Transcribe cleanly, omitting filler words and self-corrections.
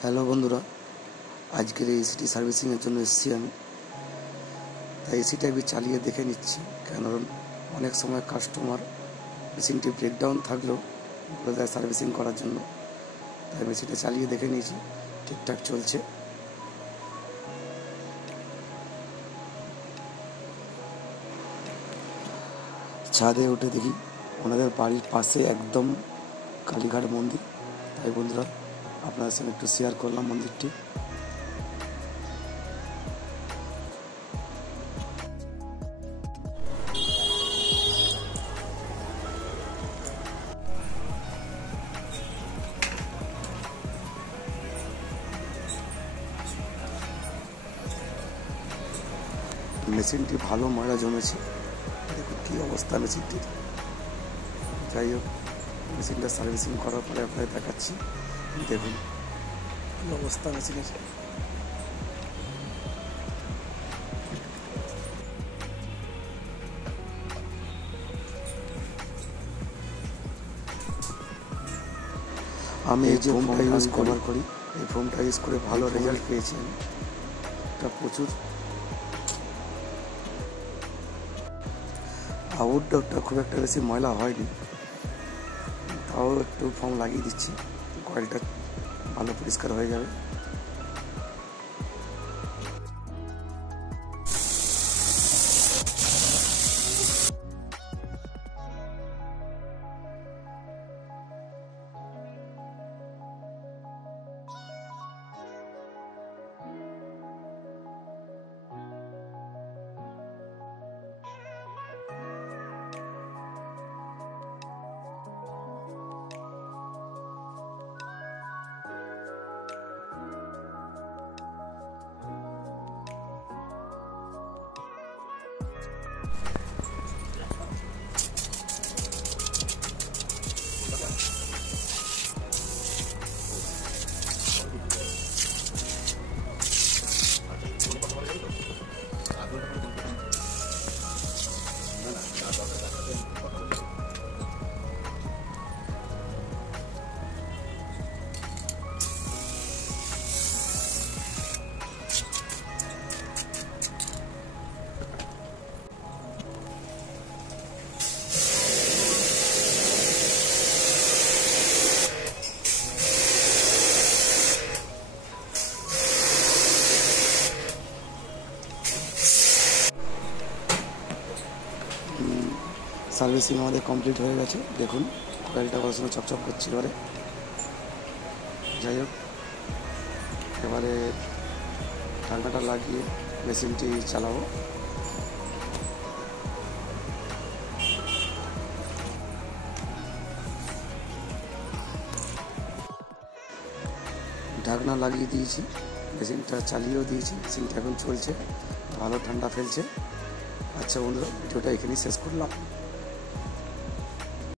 হ্যালো বন্ধুরা, আজকের এই এসিটি সার্ভিসিংয়ের জন্য এসেছি আমি। তাই এসিটা একটু চালিয়ে দেখে নিচ্ছি, কারণ অনেক সময় কাস্টমার মেশিনটি ব্রেকডাউন থাকলেও বলে দেয় সার্ভিসিং করার জন্য। তাই মেশিনটা চালিয়ে দেখে নিয়েছি, ঠিকঠাক চলছে। ছাদে উঠে দেখি ওনাদের বাড়ির পাশে একদম কালীঘাট মন্দির। তাই বন্ধুরা আপনাদের সঙ্গে একটু শেয়ার করলাম মন্দিরটি। মেশিনটি ভালো ময়লা জমেছে, দেখুন কী অবস্থা মেশিনটির। যাই হোক, মেশিনটা সার্ভিসিং করার পরে আপনাদের দেখাচ্ছি। দেখুন কী অবস্থা মেশিনের। আমি এই যে ফোমটা ইউজ করি, এই ফোমটা ইউজ করে ভালো রেজাল্ট পেয়েছি আমি। এটা প্রচুর আউটডোরটা খুব একটা বেশি ময়লা হয়নি, তাও একটু ফোম লাগিয়ে দিচ্ছি, কয়েলটা ভালো পরিষ্কার হয়ে যাবে। সার্ভিসিং আমাদের কমপ্লিট হয়ে গেছে। দেখুন কয়েলটা কত সময় চকচক করছে এবারে। যাই হোক, এবারে ঢাকনাটা লাগিয়ে মেশিনটি চালাবো। ঢাকনা লাগিয়ে দিয়েছি, মেশিনটা চালিয়েও দিয়েছি, মেশিনটা এখন চলছে, ভালো ঠান্ডা ফেলছে। আচ্ছা বন্ধুরা, ভিডিওটা এখানেই শেষ করলাম।